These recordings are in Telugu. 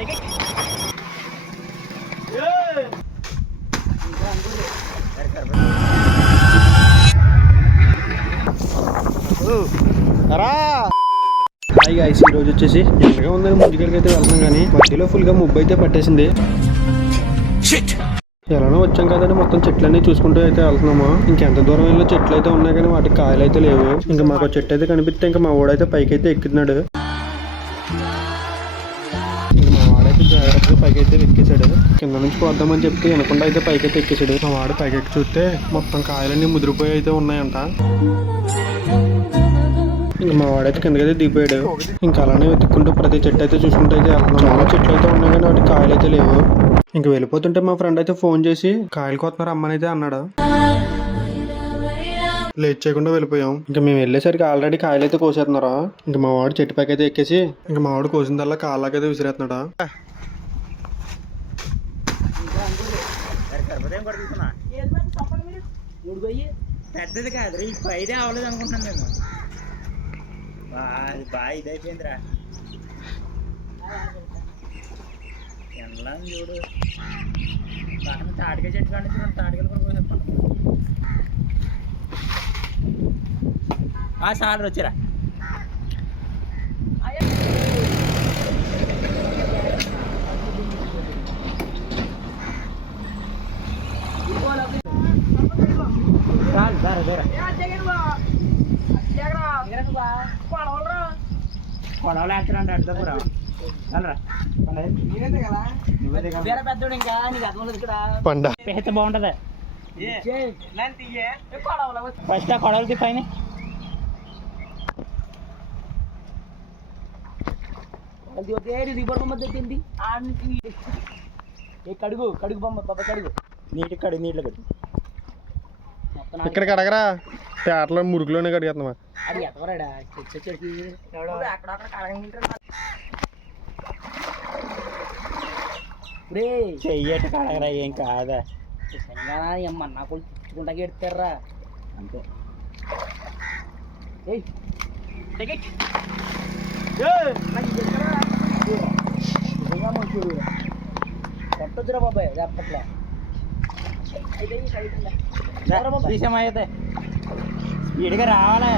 హాయ్ గైస్, ఈ రోజు వచ్చేసి ఎంతగా ఉందని ముందుకెళ్ళి అయితే వెళ్తున్నాం కానీ మధ్యలో ఫుల్గా ముబ్బు అయితే పట్టేసింది. ఎలానో వచ్చాం కదండి, మొత్తం చెట్లన్నీ చూసుకుంటూ అయితే వెళ్తున్నాము. ఇంకెంత దూరం వెళ్ళిన చెట్లు అయితే ఉన్నాయి కానీ వాటికి కాయలు అయితే లేవు. ఇంకా మాకు చెట్టు అయితే కనిపిస్తే ఇంకా మా వాడైతే పైకి అయితే ఎక్కుతున్నాడు. ఇంకా మా వాడైతే జాగ్రత్తగా పైకి అయితే ఎక్కేసాడు. కింద నుంచి పోద్దామని చెప్తే వినకుండా అయితే పైకి అయితే ఎక్కేసాడు. మా వాడు పైకి ఎక్కి చూస్తే మొత్తం కాయలన్నీ ముదిరిపోయి అయితే ఉన్నాయంట. ఇంకా మా వాడైతే కిందకైతే దిగిపోయాడు. ఇంకా అలానే వెతుక్కుంటూ ప్రతి చెట్టు అయితే చూసుకుంటూ అయితే వెళ్తున్నాం. చాలా చెట్లు అయితే ఉన్నాయి కానీ వాటికి కాయలు అయితే లేవు. ఇంక వెళ్ళిపోతుంటే మా ఫ్రెండ్ అయితే ఫోన్ చేసి కాయలు కొత్తన్నారు అమ్మని అయితే అన్నాడు. లేట్ చేయకుండా వెళ్ళిపోయాం. ఇంకా మేము వెళ్ళేసరికి ఆల్రెడీ కాయలు అయితే కోసేస్తున్నారా. ఇంకా మా వాడు చెట్టు పైకి అయితే ఎక్కేసి ఇంకా మా వాడు కోసిందల్లా కాళ్ళకైతే విసిరేస్తున్నాడా. పెద్దది కాదు, ఇదే అవ్వలేదు అనుకుంటున్నాను నేను. బాగా ఇదైపోయిందిరా. ఎలా చూడు, బాగా తాటికాయ చెట్టు కాడి నుంచి తాటికాయలు కూడా చెప్పండి. సార్ వచ్చారా? కొడవలు వేస్తారంటే అడుగుతా కూడా పేత బాగుంటది. ఫస్ట్ ఆ కొడవలు తిప్పని కడుగు కడుగు బొమ్మ బాబా కడుగు నీటి కడుగు నీళ్ళు కడుగు. ఇక్కడికి అడగరా, తేటలో మురుగులోనే కడిగేస్తున్నావా? అది ఎత్తవరాడా చెయ్యట కడగరా, ఏం కాదా అన్నా కూడా తెచ్చుకుంటా ఎడతారా అంతే. కొట్టొచ్చురా బాబాయ్ లేపట్లా అయితే స్పీడ్గా రావాలా.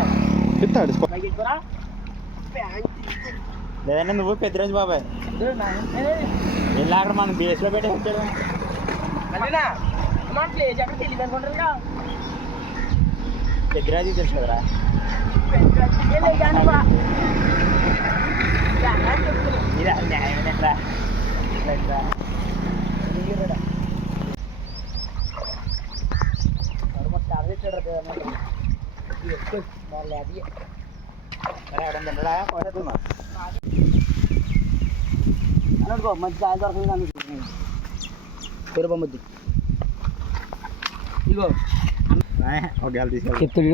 లేదంటే నువ్వు పెద్దరాజు బాబాయ్ వెళ్ళి అక్కడ మనం బేస్లో పెట్టి వచ్చాడు. పెద్దరాజు తెలుసు కదరా. న్యాయమేనరా. మంచి కాయలు దొరకలేదు పెరుబొమ్మద్ది. ఇగో చెప్తాడు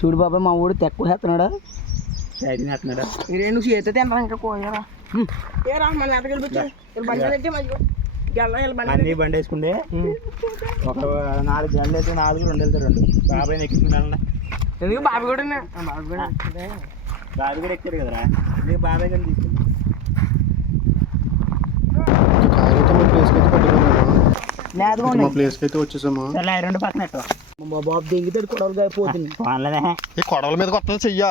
చూడు బాబా, మా ఊడు తక్కువ చేస్తున్నాడా చేస్తున్నాడా. రెండు చేత తింటారా ఇంకా కోయరా అన్నీ బండి వేసుకుంటే ఒక 4 గంటలు అయితే 4 2 వెళ్తారు. 2 బాబాయ్ ఎక్కుతున్నాను. ఎందుకు బాబు కూడా బాబు కూడా ఎక్కాడు కదరా. ఎందుకు బాబాయ్ కానీ తీసుకుంది. రెండు పక్కన బాబు దింగితే కొడవలు అయిపోతుంది. కొడవల మీద కొత్త చెయ్యా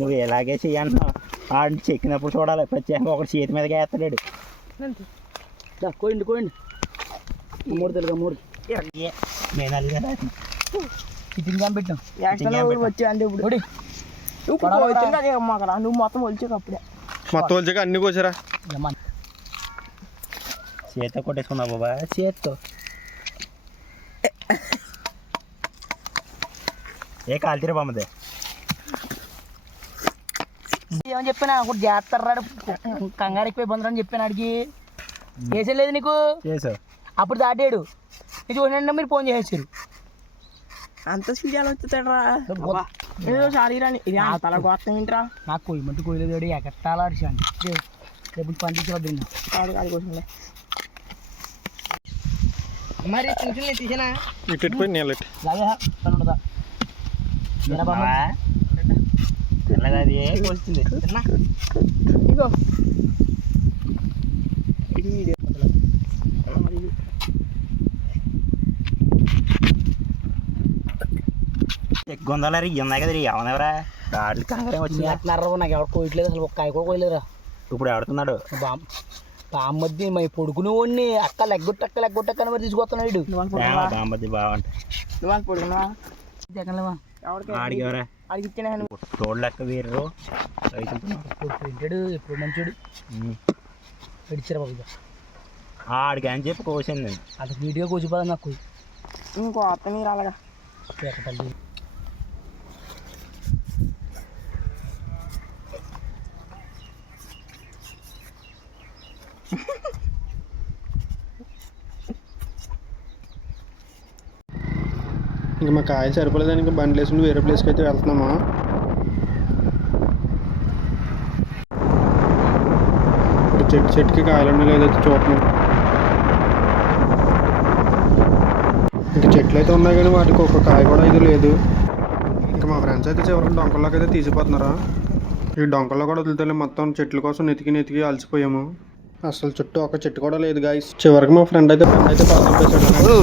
నువ్వు ఎలాగే చెయ్యన్నావు. ఆడు చెక్కినప్పుడు చూడాలి. ప్రత్యేకంగా ఒకటి చేతి మీదగా వేస్తాడు. కోయండి కోయండి 3 తెలుగు 3 చికెన్ పెట్టాం వచ్చా అంటే ఇప్పుడు నువ్వు మొత్తం వచ్చాక అప్పుడే మొత్తం వచ్చాక అన్ని కోసారా. చేత్తో కొట్టేసుకున్నావు బాబా. చేత్తో ఏ కాల్తీరా బామ్మదే ఏమని చెప్పాను కూడా చేస్తాడు. కంగారు ఎక్కువ ఇబ్బంది అని చెప్పాను. అడిగి చేసేలేదు నీకు అప్పుడు దాటాడు. నీకు చూసినా మీరు ఫోన్ చేసేసారు. అంత స్పీడ్ ఎలా వచ్చేస్తాడరా సారీరాని తల కోస్తాం ఏంట్రా. నాకు కొయ్యమంటే కొయ్యలేదు ఎక్కట్టాలా అడిచాను. రేపు పండించవద్దు అది కోసం మరి తీసినా అది వస్తుంది. ఇగో గొందలారి ఉన్నాయి కదా ఏమన్నావరా దాంట్లో కంగారే వచ్చింది ఎట్లన్నారా నాకు ఎవరు కోయట్లేదు అసలు ఒక్క కాయ కూడా కోయలేదురా. ఇప్పుడు ఆడుతున్నాడు బామ్మద్ది మా పొడుకుని వాడిని అక్క లెగ్గొట్టక్కని మరి తీసుకొస్తున్నాడు. బామ్మది బాగుంటే ఆడిగవరా తోడు లెక్క వీరు ప్రింటెడ్ ఎప్పుడు మంచోడు పెడిచారా బాబు. ఆడికి అని చెప్పి కోసింది అంత నీట్గా కూర్చిపోదా నాకు ఇంకో అత్త మీరు అలాగా తల్లి. ఇంకా మా కాయ సరిపోలేదని ఇంకా బండ్లు వేసుకుని వేరే ప్లేస్కి అయితే వెళ్తున్నామా. ఇప్పుడు చెట్టుకి కాయలు ఉన్నాయి లేదైతే చూడటం. ఇంకా చెట్లు అయితే ఉన్నాయి కానీ వాటికి ఒక కాయ కూడా అయితే లేదు. ఇంకా మా ఫ్రెండ్స్ అయితే చివరికి డొంకల్లోకి అయితే తీసిపోతున్నారా. ఈ డొంకల్లో కూడా వదులుతలే, మొత్తం చెట్ల కోసం నెతికి అలసిపోయాము. అసలు చుట్టూ ఒక చెట్టు కూడా లేదు గాయస్. చివరికి మా ఫ్రెండ్ అయితే పాస్ అయిపోయాడు.